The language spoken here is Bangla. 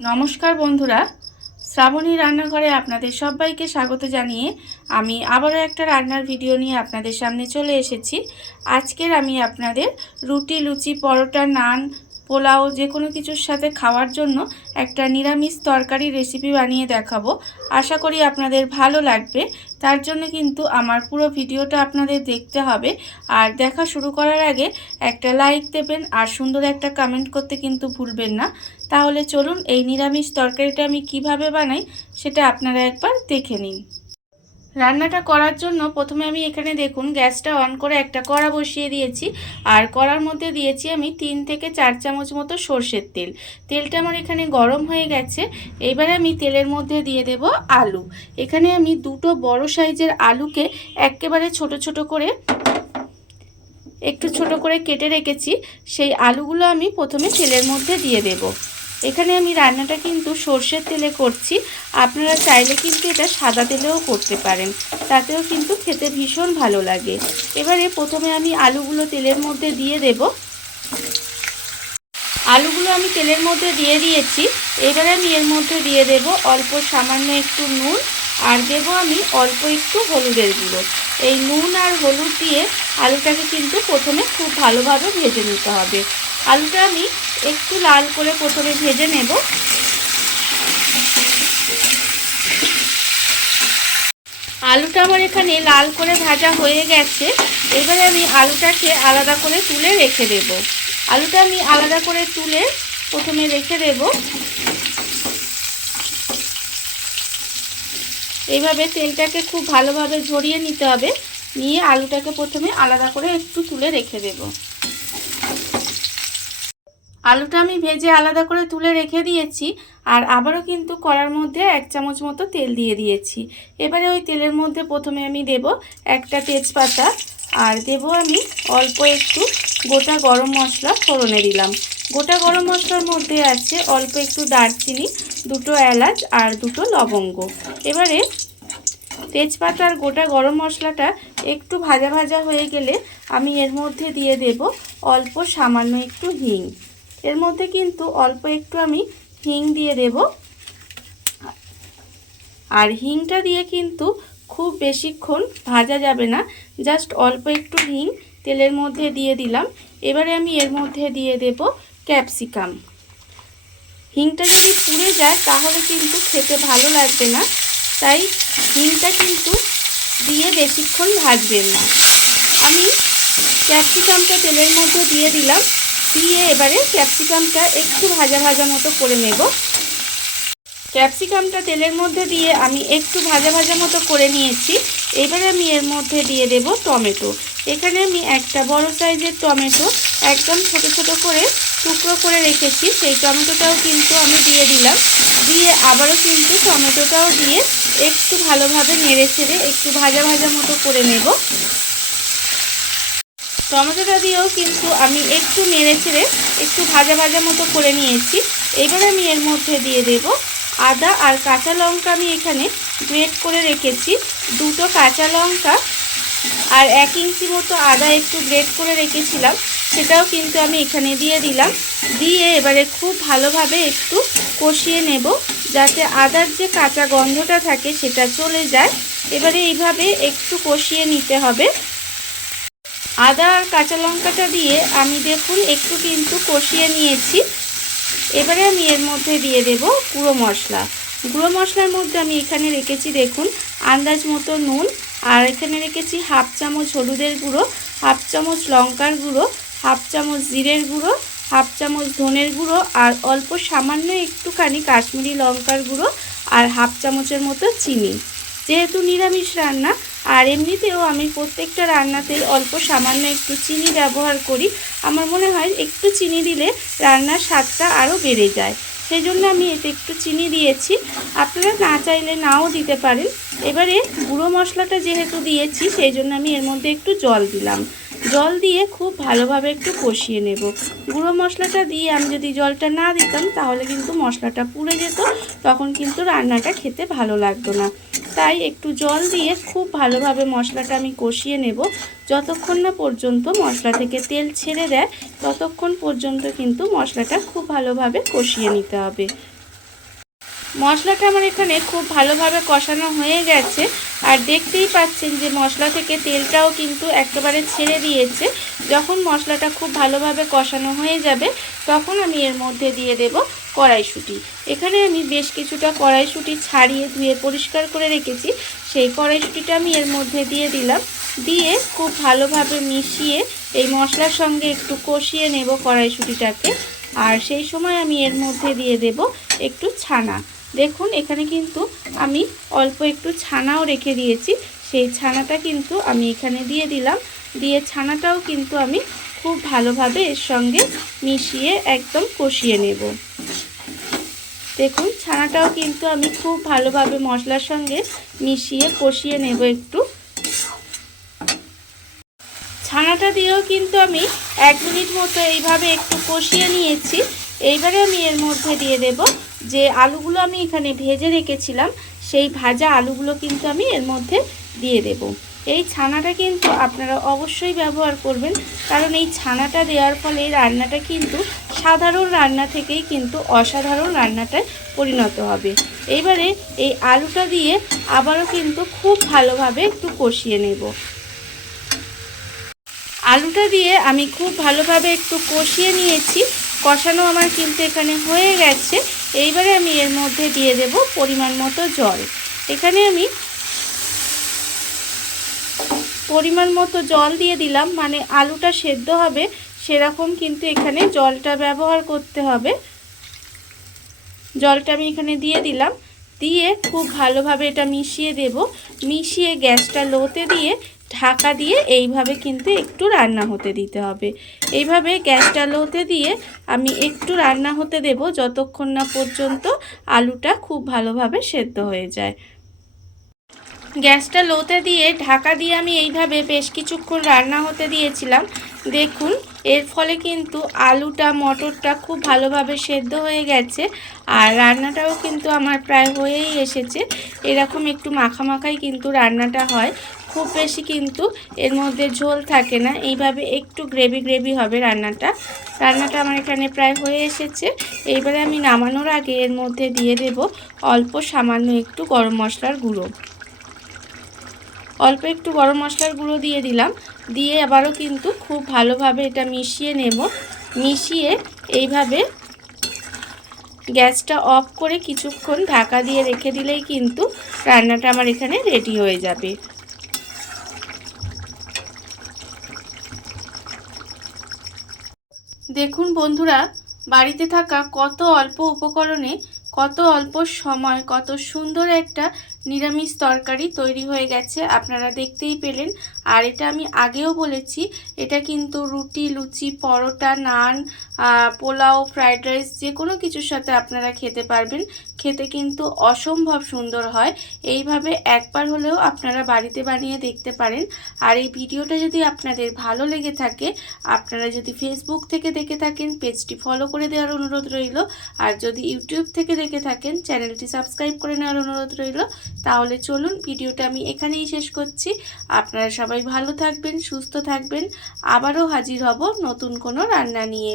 নমস্কার বন্ধুরা, শ্রাবণী রান্নাঘরে আপনাদের সবাইকে স্বাগত জানিয়ে আমি আবারও একটা রান্নার ভিডিও নিয়ে আপনাদের সামনে চলে এসেছি। আজকের আমি আপনাদের রুটি, লুচি, পরোটা, নান, পোলাও যে কোনো কিছুর সাথে খাওয়ার জন্য একটা নিরামিষ তরকারি রেসিপি বানিয়ে দেখাবো। আশা করি আপনাদের ভালো লাগবে। তার জন্য কিন্তু আমার পুরো ভিডিওটা আপনাদের দেখতে হবে। আর দেখা শুরু করার আগে একটা লাইক দেবেন আর সুন্দর একটা কমেন্ট করতে কিন্তু ভুলবেন না। তাহলে চলুন এই নিরামিষ তরকারিটা আমি কিভাবে বানাই সেটা আপনারা একবার দেখে নিন। রান্নাটা করার জন্য প্রথমে আমি এখানে দেখুন গ্যাসটা অন করে একটা কড়া বসিয়ে দিয়েছি। আর কড়ার মধ্যে দিয়েছি আমি 3 থেকে 4 চামচ মতো সর্ষের তেল। তেলটা আমার এখানে গরম হয়ে গেছে। এবারে আমি তেলের মধ্যে দিয়ে দেব আলু। এখানে আমি দুটো বড় সাইজের আলুকে একেবারে ছোট ছোট করে একটু ছোট করে কেটে রেখেছি। সেই আলুগুলো আমি প্রথমে তেলের মধ্যে দিয়ে দেব। এখানে আমি রান্নাটা কিন্তু সর্ষের তেলে করছি, আপনারা চাইলে কিন্তু এটা সাদা তেলেও করতে পারেন, তাতেও কিন্তু খেতে ভীষণ ভালো লাগে। এবারে প্রথমে আমি আলুগুলো তেলের মধ্যে দিয়ে দেব। আলুগুলো আমি তেলের মধ্যে দিয়ে দিয়েছি। এবারে আমি এর মধ্যে দিয়ে দেব অল্প সামান্য একটু নুন আর দেব আমি অল্প একটু হলুদের গুঁড়ো। এই নুন আর হলুদ দিয়ে আলুটাকে কিন্তু প্রথমে খুব ভালোভাবে ভেজে নিতে হবে। আলুটা আমি একটু লাল করে প্রথমে ভেজে নেব। আলুটা আমার এখানে লাল করে ভাজা হয়ে গেছে। এবারে আমি আলুটাকে আলাদা করে তুলে রেখে দেব। আলুটা আমি আলাদা করে তুলে প্রথমে রেখে দেব। এইভাবে তেলটাকে খুব ভালোভাবে ঝরিয়ে নিতে হবে। নিয়ে আলুটাকে প্রথমে আলাদা করে একটু তুলে রেখে দেব। আলুটা আমি ভেজে আলাদা করে তুলে রেখে দিয়েছি। আর আবারও কিন্তু কড়ার মধ্যে 1 চামচ মতো তেল দিয়ে দিয়েছি। এবারে ওই তেলের মধ্যে প্রথমে আমি দেব একটা তেজপাতা আর দেব আমি অল্প একটু গোটা গরম মশলা ফোড়নে দিলাম। গোটা গরম মশলার মধ্যে আছে অল্প একটু দারচিনি, দুটো এলাচ আর দুটো লবঙ্গ। এবারে তেজপাতা আর গোটা গরম মশলাটা একটু ভাজা ভাজা হয়ে গেলে আমি এর মধ্যে দিয়ে দেব অল্প সামান্য একটু হিং। এর মধ্যে কিন্তু অল্প একটু আমি হিং দিয়ে দেব। আর হিংটা দিয়ে কিন্তু খুব বেশিক্ষণ ভাজা যাবে না, জাস্ট অল্প একটু হিং তেলের মধ্যে দিয়ে দিলাম। এবারে আমি এর মধ্যে দিয়ে দেব ক্যাপসিকাম। হিংটা যদি পুড়ে যায় তাহলে কিন্তু খেতে ভালো লাগবে না, তাই হিংটা কিন্তু দিয়ে বেশিক্ষণ ভাজবেন না। আমি ক্যাপসিকামটা তেলের মধ্যে দিয়ে দিলাম। দিয়ে এবারে ক্যাপসিকামটা একটু ভাজা ভাজা মতো করে নেব। ক্যাপসিকামটা তেলের মধ্যে দিয়ে আমি একটু ভাজা ভাজা মতো করে নিয়েছি। এবারে আমি এর মধ্যে দিয়ে দেব টমেটো। এখানে আমি একটা বড় সাইজের টমেটো একদম ছোট ছোট করে টুকরো করে রেখেছি, সেই টমেটোটাও কিন্তু আমি দিয়ে দিলাম। দিয়ে আবারও কিন্তু টমেটোটাও দিয়ে একটু ভালোভাবে নেড়ে চেড়ে একটু ভাজা ভাজা মতো করে নেব। টমেটোটা দিয়েও কিন্তু আমি একটু নেড়ে চেড়ে একটু ভাজা ভাজা মতো করে নিয়েছি। এবার আমি এর মধ্যে দিয়ে দেব আদা আর কাঁচা লঙ্কা। আমি এখানে গ্রেট করে রেখেছি দুটো কাঁচা লঙ্কা আর 1 ইঞ্চি মতো আদা একটু গ্রেট করে রেখেছিলাম, সেটাও কিন্তু আমি এখানে দিয়ে দিলাম। দিয়ে এবারে খুব ভালোভাবে একটু কষিয়ে নেব, যাতে আদার যে কাঁচা গন্ধটা থাকে সেটা চলে যায়। এবারে এইভাবে একটু কষিয়ে নিতে হবে। আদা আর কাঁচা লঙ্কাটা দিয়ে আমি দেখুন একটু কিন্তু কষিয়ে নিয়েছি। এবারে আমি এর মধ্যে দিয়ে দেব গুঁড়ো মশলা। গুঁড়ো মশলার মধ্যে আমি এখানে রেখেছি দেখুন আন্দাজ মতো নুন, আর এখানে রেখেছি 1/2 চামচ হলুদের গুঁড়ো, 1/2 চামচ লঙ্কার গুঁড়ো, 1/2 চামচ জিরের গুঁড়ো, 1/2 চামচ ধনের গুঁড়ো আর অল্প সামান্য একটুখানি কাশ্মীরি লঙ্কার গুঁড়ো আর 1/2 চামচের মতো চিনি। যেহেতু নিরামিষ রান্না আর এমনিতেও আমি প্রত্যেকটা রান্নাতেই অল্প সামান্য একটু চিনি ব্যবহার করি, আমার মনে হয় একটু চিনি দিলে রান্নার স্বাদটা আরও বেড়ে যায়, সেই জন্য আমি এতে একটু চিনি দিয়েছি। আপনারা না চাইলে নাও দিতে পারেন। এবারে গুঁড়ো মশলাটা যেহেতু দিয়েছি সেই জন্য আমি এর মধ্যে একটু জল দিলাম। জল দিয়ে খুব ভালোভাবে একটু কষিয়ে নেব। গুঁড়ো মশলাটা দিয়ে আমি যদি জলটা না দিতাম তাহলে কিন্তু মশলাটা পুড়ে যেত, তখন কিন্তু রান্নাটা খেতে ভালো লাগতো না। তাই একটু জল দিয়ে খুব ভালোভাবে মশলাটা আমি কষিয়ে নেব। যতক্ষণ না পর্যন্ত মশলা থেকে তেল ছেড়ে দেয় ততক্ষণ পর্যন্ত কিন্তু মশলাটা খুব ভালোভাবে কষিয়ে নিতে হবে। মশলাটা আমার এখানে খুব ভালোভাবে কষানো হয়ে গেছে। আর দেখতেই পাচ্ছেন যে মশলা থেকে তেলটাও কিন্তু একেবারে ছেড়ে দিয়েছে। যখন মশলাটা খুব ভালোভাবে কষানো হয়ে যাবে তখন আমি এর মধ্যে দিয়ে দেব কড়াইশুঁটি। এখানে আমি বেশ কিছুটা কড়াইশুঁটি ছাড়িয়ে ধুয়ে পরিষ্কার করে রেখেছি, সেই কড়াইশুঁটিটা আমি এর মধ্যে দিয়ে দিলাম। দিয়ে খুব ভালোভাবে মিশিয়ে এই মশলার সঙ্গে একটু কষিয়ে নেব কড়াইশুঁটিটাকে। আর সেই সময় আমি এর মধ্যে দিয়ে দেব একটু ছানা। দেখুন এখানে কিন্তু আমি অল্প একটু ছানাও রেখে দিয়েছি, সেই ছানাটা কিন্তু আমি এখানে দিয়ে দিলাম। দিয়ে ছানাটাও কিন্তু আমি খুব ভালোভাবে এর সঙ্গে মিশিয়ে একদম কষিয়ে নেব। দেখুন ছানাটাও কিন্তু আমি খুব ভালোভাবে মশলার সঙ্গে মিশিয়ে কষিয়ে নেব একটু। ছানাটা দিয়েও কিন্তু আমি 1 মিনিট মতো এইভাবে একটু কষিয়ে নিয়েছি। এইবারে আমি এর মধ্যে দিয়ে দেব যে আলুগুলো আমি এখানে ভেজে রেখেছিলাম, সেই ভাজা আলুগুলো কিন্তু আমি এর মধ্যে দিয়ে দেব। এই ছানাটা কিন্তু আপনারা অবশ্যই ব্যবহার করবেন, কারণ এই ছানাটা দেওয়ার ফলে এই রান্নাটা কিন্তু সাধারণ রান্না থেকেই কিন্তু অসাধারণ রান্নাটায় পরিণত হবে। এইবারে এই আলুটা দিয়ে আবারও কিন্তু খুব ভালোভাবে একটু কষিয়ে নেব। আলুটা দিয়ে আমি খুব ভালোভাবে একটু কষিয়ে নিয়েছি। কষানো আমার কিন্তু এখানে হয়ে গেছে। এইবারে আমি এর মধ্যে দিয়ে দেব পরিমাণ মতো জল। এখানে আমি পরিমাণ মতো জল দিয়ে দিলাম, মানে আলুটা সেদ্ধ হবে সেরকম কিন্তু এখানে জলটা ব্যবহার করতে হবে। জলটা আমি এখানে দিয়ে দিলাম। দিয়ে খুব ভালোভাবে এটা মিশিয়ে দেব। মিশিয়ে গ্যাসটা লোতে দিয়ে ঢাকা দিয়ে এইভাবে কিন্তু একটু রান্না হতে দিতে হবে। এইভাবে গ্যাসটা লোতে দিয়ে আমি একটু রান্না হতে দেব যতক্ষণ না পর্যন্ত আলুটা খুব ভালোভাবে সেদ্ধ হয়ে যায়। গ্যাসটা লোতে দিয়ে ঢাকা দিয়ে আমি এইভাবে বেশ কিছুক্ষণ রান্না হতে দিয়েছিলাম। দেখুন এর ফলে কিন্তু আলুটা মটরটা খুব ভালোভাবে সেদ্ধ হয়ে গেছে। আর রান্নাটাও কিন্তু আমার প্রায় হয়েই এসেছে। এরকম একটু মাখামাখাই কিন্তু রান্নাটা হয়, খুব বেশি কিন্তু এর মধ্যে ঝোল থাকে না। এইভাবে একটু গ্রেভি গ্রেভি হবে রান্নাটা। রান্নাটা আমার এখানে প্রায় হয়ে এসেছে। এইবারে আমি নামানোর আগে এর মধ্যে দিয়ে দেব অল্প সামান্য একটু গরম মশলার গুঁড়ো। অল্প একটু গরম মশলার গুঁড়ো দিয়ে দিলাম। দিয়ে আবারও কিন্তু খুব ভালোভাবে এটা মিশিয়ে নেব। মিশিয়ে এইভাবে গ্যাসটা অফ করে কিছুক্ষণ ঢাকা দিয়ে রেখে দিলেই কিন্তু রান্নাটা আমার এখানে রেডি হয়ে যাবে। দেখুন বন্ধুরা, বাড়িতে থাকা কত অল্প উপকরণে কত অল্প সময় কত সুন্দর একটা নিরামিষ তরকারি তৈরি হয়ে গেছে, আপনারা দেখতেই পেলেন। আর এটা আমি আগেও বলেছি, এটা কিন্তু রুটি, লুচি, পরোটা, নান, পোলাও, ফ্রাইড রাইস যে কোনো কিছুর সাথে আপনারা খেতে পারবেন। খেতে কিন্তু অসম্ভব সুন্দর হয়। এইভাবে একবার হলেও আপনারা বাড়িতে বানিয়ে দেখতে পারেন। আর এই ভিডিওটা যদি আপনাদের ভালো লেগে থাকে, আপনারা যদি ফেসবুক থেকে দেখে থাকেন পেজটি ফলো করে দেওয়ার অনুরোধ রইল। আর যদি ইউটিউব থেকে দেখে থাকেন চ্যানেলটি সাবস্ক্রাইব করে নেওয়ার অনুরোধ রইল। তাহলে চলুন ভিডিওটা আমি এখানেই শেষ করছি। আপনারা সবাই ভালো থাকবেন, সুস্থ থাকবেন। আবারও হাজির হব নতুন কোনো রান্না নিয়ে।